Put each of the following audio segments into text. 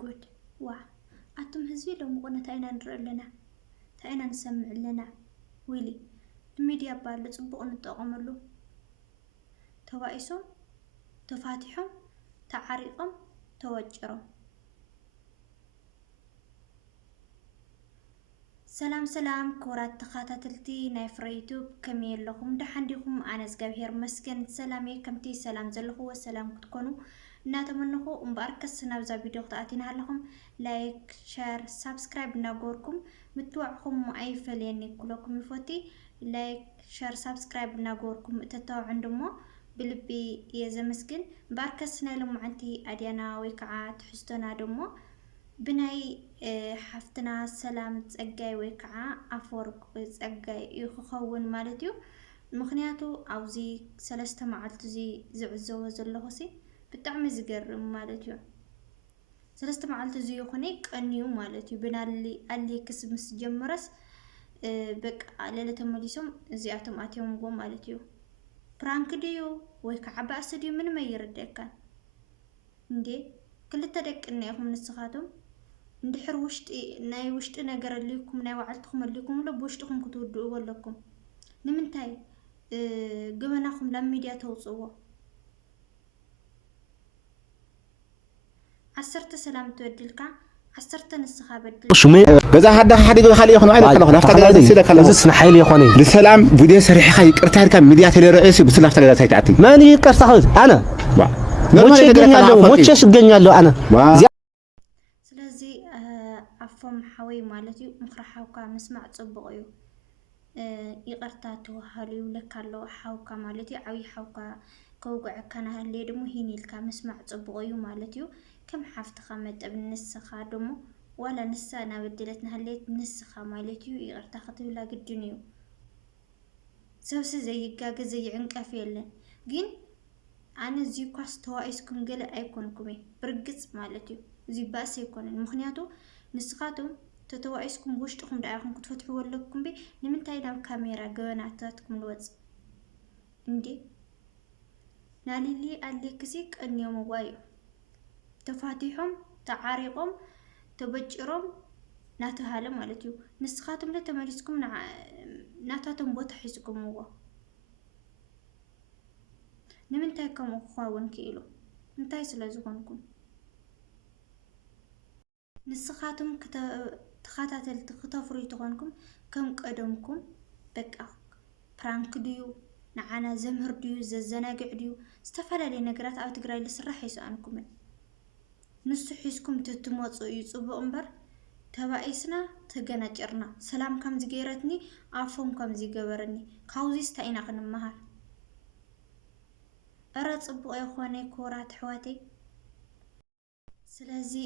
ጉድ ዋ አቱም ህዝቢ ለምቆነ ታይና ንርለና ታይና ንሰምዕለና ዊሊ ሚዲያ ባለ ጽቡቅ ንጠቀመሉ ተባይሶም ተፋቲሖም ተዓሪቆም ተወጭሮም ሰላም ኮራት ተኻታተልቲ ናይ ፍሬ ዩቲዩብ ከመይ የለኩም ደሓንዲኩም ኣነ እግዚአብሔር መስገን ሰላም ከምቲ ሰላም ዘለኹዎ ሰላም ክትኮኑ እናተመነኹ እምባርከስ ናብዛ ቪድዮ ክተኣቲና ኣለኹም ላይክ ሼር ሰብስክራይብ እናገርኩም ምትዋዕኹም ኣይፈልየኒ ኩለኩም ይፈቲ ላይክ ሼር ሰብስክራይብ እናገርኩም ተተውዕን ደሞ ብልቢ የዘመስግን ባርከስ ናይ ለምዓንቲ ኣድያና ወይ ከዓ ትሕዝቶና ደሞ ብናይ ሓፍትና ሰላም ጸጋይ ወይ ከዓ ኣፈወርቅ ጸጋይ ይኽኸውን ማለት እዩ ምክንያቱ ኣብዚ ሰለስተ መዓልቲ እዚ ዝዕዘቦ ዘለኹሲ ብጣዕሚ ዝገርም ማለት እዩ ሰለስተ መዓልቲ እዚ ይኹን ቀኒዩ ማለት እዩ ብናሊ ኣሌክስ ምስ ጀመረስ በቃ ለለ ተመሊሶም እዚኣቶም ኣትዮም ጎ ማለት እዩ ፕራንክ ዲዩ ወይ ከዓ ባእሲ ዲዩ ምንም አይርደካን እንዴ ክልተ ደቅና ይኹም ንስኻቶም እንድሕር ናይ ውሽጢ ነገር አለይኩም ናይ ዋዕልትኩም አለይኩም ለብውሽጥኩም ክትውድኡ ወለኩም ንምንታይ ገበናኩም ለሚዲያ ተውጽዎ ዓሰርተ ሰላም ትወድልካ ዓሰርተ ንስኻ በድል ሽሜ በዛ ሓዳ ሓዲጎ ካሊ ይኹን አይደል ከለኹ ናፍታ ገዛ ሲለ ከለኹ ዝስነ ሓይል ይኾነ ለሰላም ቪድዮ ሰሪሕካ ይቅርታ ኢልካ ሚዲያ ተለረእሲ ብስላፍታ ገዛ ሳይታዓቲ ማን ይቅርታ ኸውት አነ ሞቼሽ እገኛለሁ አነ ስለዚህ አፎም ሓወይ ማለት እዩ ምክራሓውካ መስማዕ ጽቡቅ እዩ ይቅርታ ተዋሃሉ ለካሎ ሓውካ ማለት እዩ ዓዊ ሓውካ ከውግዕካ ናህለ ደሞ ሂኒልካ መስማዕ ጽቡቅ እዩ ማለት እዩ ከም ሓፍትኻ መጠብ ንስኻ ደሞ ዋላ ንሳ ናበደለት ናህለት ንስኻ ማለት እዩ ይቅርታ ክትብላ ግድን እዩ ሰብስ ዘይጋገዝ ዘይዕንቀፍ የለን ግን ኣነ እዚ ኳስ ተዋኢስኩም ገለ ኣይኮንኩም ብርግጽ ማለት እዩ እዚ ባስ ኣይኮነን ምክንያቱ ንስኻቶም ተተዋኢስኩም ውሽጥኩም ዳይኹም ክትፈትሑ ወለኩም ንምንታይ ናብ ካሜራ ገበናታትኩም ልወጽ እንዴ ናሊሊ ኣሌክሲ ቀንዮም ዋዩ ተፋቲሖም ተዓሪቆም ተበጭሮም ናተሃለ ማለት እዩ ንስኻቶም ለተመሊስኩም ናታቶም ቦታ ሒዝኩምዎ ንምንታይ ከም ክኸውን ክኢሉ እንታይ ስለዝኾንኩም ንስኻቶም ተኻታተልቲ ክተፍሩ ትኾንኩም ከም ቀደምኩም በቃ ፕራንክ ድዩ ንዓና ዘምህር ድዩ ዘዘናግዕ ድዩ ዝተፈላለዩ ነገራት ኣብ ትግራይ ልስራሕ ይሰኣንኩም ንሱ ሒዝኩም ትትመጹ እዩ ጽቡቕ እምበር ተባኢስና ተገናጨርና ሰላም ከም ዝገይረትኒ ኣፎም ከም ዝገበረኒ ካውዚስ ታይና ክንመሃር ኣረ ጽቡቕ የኾነ ኮራት ሕዋተይ ስለዚህ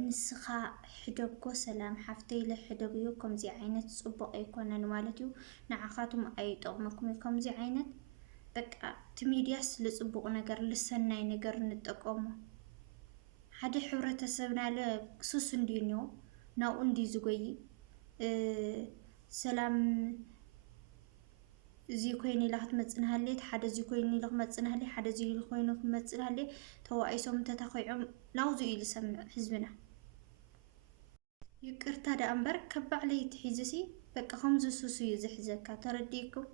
ንስኻ ሕደጎ ሰላም ሓፍተይ ለሕደግዮ ከምዚ ዓይነት ጽቡቕ ኣይኮነን ማለት እዩ ንዓኻቱም ኣይጠቕመኩም ከምዚ ዓይነት በቃ ሚዲያስ ለጽቡቕ ነገር ለሰናይ ነገር እንጠቀሙ ሓደ ሕብረተሰብና ለሱስ እንዲኒዮ ናው እንዲ ዝጎይ ሰላም እዚ ኮይኒ ላኽት መጽናሃለት ሓደ እዚ ኮይኒ ላኽ መጽናሃለት ሓደ እዚ ኮይኑ መጽናሃለት ተዋኢሶም ተተኸይዖም ናውዙ ኢሉ ሰምዕ ህዝብና ይቅርታ ዳእምበር ከባዕለይ ትሒዝሲ በቃ ከምዚ ሱስ እዩ ዝሕዘካ ተረዲኩም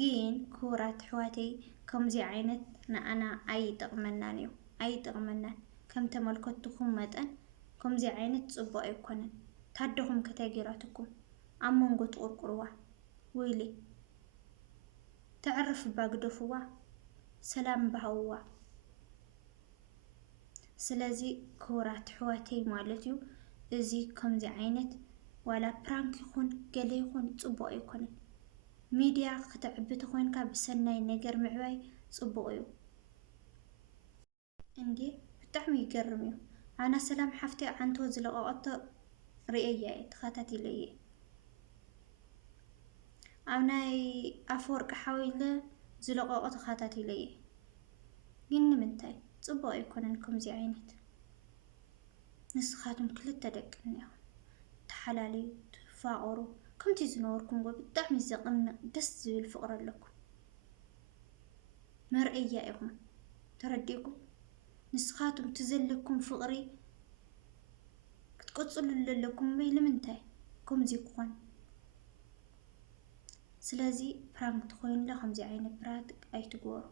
ግን ኩራት ሕዋተይ ከምዚ ዓይነት ንኣና ኣይጠቕመናን እዩ ኣይጠቕመናን ከም ተመልከትኩም መጠን ከምዚ ዓይነት ጽቡቕ ኣይኮነን ታደኹም ከተገራትኩም ኣብ መንጎ ትቁርቁርዋ ወይሊ تعرف باقدفوا سلام بهوا سلازي كورات حواتي مالتيو ازي كمزي عينت ولا برانك يكون قلي يكون صبو يكون ميديا كتعبت خوينكا بسناي نجر معواي صبو يو عندي بتعمي يقرميو انا سلام حفتي عنتو زلقاقط رئيي تخاتاتي لي ኣናይ ኣፈወርቅ ሓዊለ ዝለቀቆ ተኻታተለየ ግን ንምንታይ ጽቡቕ ኣይኮነን ከምዚ ዓይነት ንስኻቱም ክልተ ደቅና ተሓላለዩ ተፋቀሩ ከምቲ ዝነበርኩም ብጣዕሚ ዘቕንቕ ደስ ዝብል ፍቅሪ ኣለኩም መርአያ ኢኹም ተረዲኩም نسخاتم تزلكم فقري كتقصلوا لكم بي لمنتاي كم زي كون سلازي برانك تخوين لهم زي عين براد اي تقورو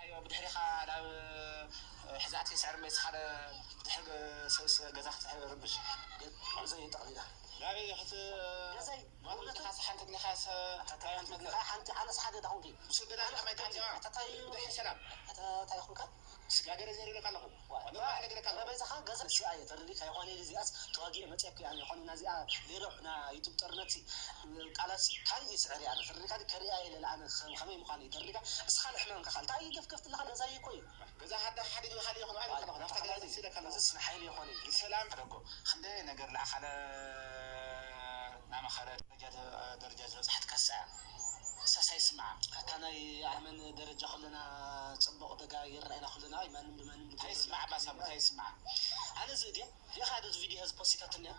ايوه بدحريخا على حزاتي سعر ما يسخر بدحر سوس غزاخت ربش زي تقليدا لا يا اخت زي ما خاص حنت اللي خاص حنت على صحه داونكي شو بدنا ما يتعجب تاي سلام تاي خوكا سجاجر زي ريك الله انا ما نقدر كلام بس خا غزا ساي ترلي كاي هوني زياس تواجي مصيك يعني هوني نازيا ليروحنا يوتيوب ترنتي قالات كان يسعر يعني ترلي كان كريا الى الان خمي مخاني ترلي اسخال حمام كخال تاي كفكفت لها زي كوي غزا حدا حدي خلي يخون على نفتك لازم سيده كان زسنا حيل يخوني السلام فرقو خندي نجر لا خلا نعم خرج درجه زحت كسا ساسا يسمع كان يعمل درجه خلنا تصبق دقاير راينا خلنا ما يسمع بس ما يسمع انا زيدي يا خالد فيديو هز بوستاتنا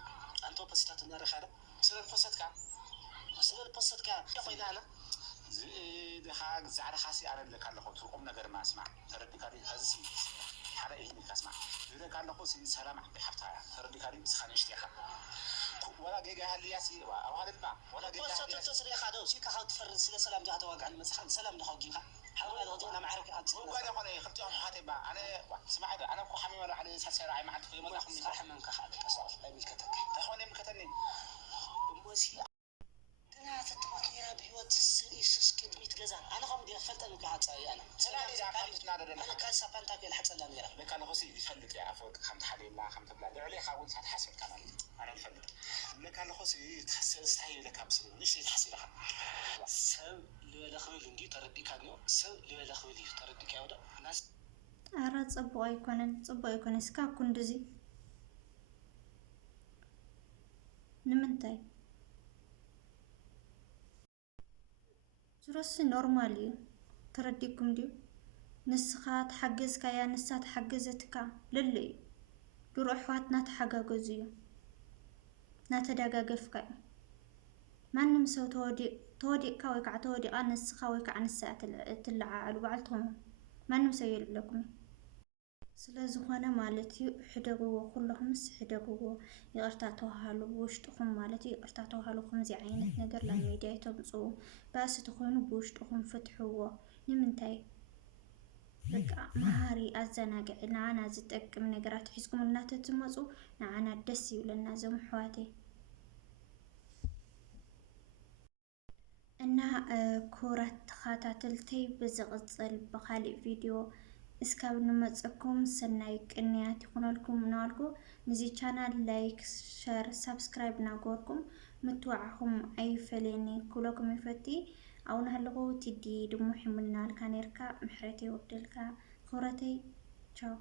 انت بوستاتنا رخاله سير بوستاتك سير بوستاتك خوينا انا زيد حاج زعل خاصي على لك على خاطر قم نجر ما اسمع تردي كاري هز على ايه اللي اسمع اذا كان له سلام بحفتها تردي كاري سخان اشتياخ ولا جيجا هاللي ياسي وهذا الماء ولا جيجا هاللي تصري خادو شيء كهاد تفرد سلام جات واقع المسخن سلام نخوجيها حاول هذا معرك حد هو قال اخواني خفتي حاتي با انا اسمع انا كو حمي ولا على اساس راعي ما حد في ما اخذني صح من كخالك اصلا لا ملكتك اخواني ملكتني موسي انا تتوقع يا بيوت السيس كدمي تجزا انا قام بدي افلت انا قاعد انا سلام انا كان سافنتا في الحد سلام يرا لك انا هوسي يفلت يا عفوك خمت حليل لا خمت بلا عليه حاول تحسب كمان انا الفلت لك انا هوسي تحسب استحي لك امس ليش تحسب لها سب لخوي لندي تردي كانو سب لخوي لي تردي كاودا ناس ارا صبو ايكون اسكا كوندزي نمنتاي زرس نورمالي ترديكم ديو نسخات حجز كيا نسات حجزتك للي دروح واتنا تحججزيو ناتداغاغف كاي مانم سو تودي كاوي كع تودي انس خاوي كع نسات تلعالو بعلتهم مانم سو يلكم ስለዚህ ሆነ ማለት ይሕደግዎ ኩلهم ይሕደግዎ ይቅርታ ተዋሃሉ በውሽጥኩም ማለት ይቅርታ ተዋሃሉ ከምዚ ዓይነት ነገር ለሚዲያ ተምጹ ባስ ተኮኑ በውሽጥኩም ፍትሕዎ ንምንታይ በቃ ማሃሪ አዘናግዕ ናና ዝጠቅም ነገራት ሒዝኩም እናተትመጹ ናና ደስ ይብለና ዘምሕዋቴ እና ኩራት ተኸታተልተይ በዝቅጽል በኻሊእ ቪዲዮ እስካብ ንመጽኩም ሰናይ ቅንያት ይኹነልኩም ናልኩ ንዚ ቻናል ላይክ ሼር ሰብስክራይብ ናጎርኩም ምትዋዕኹም አይፈለኒ ኩለኩም ይፈቲ አሁን ህልቆ ትዲ ድሙ ሕሙልናልካ ነርካ ምሕረተይ ወደልካ ኩረተይ ቻው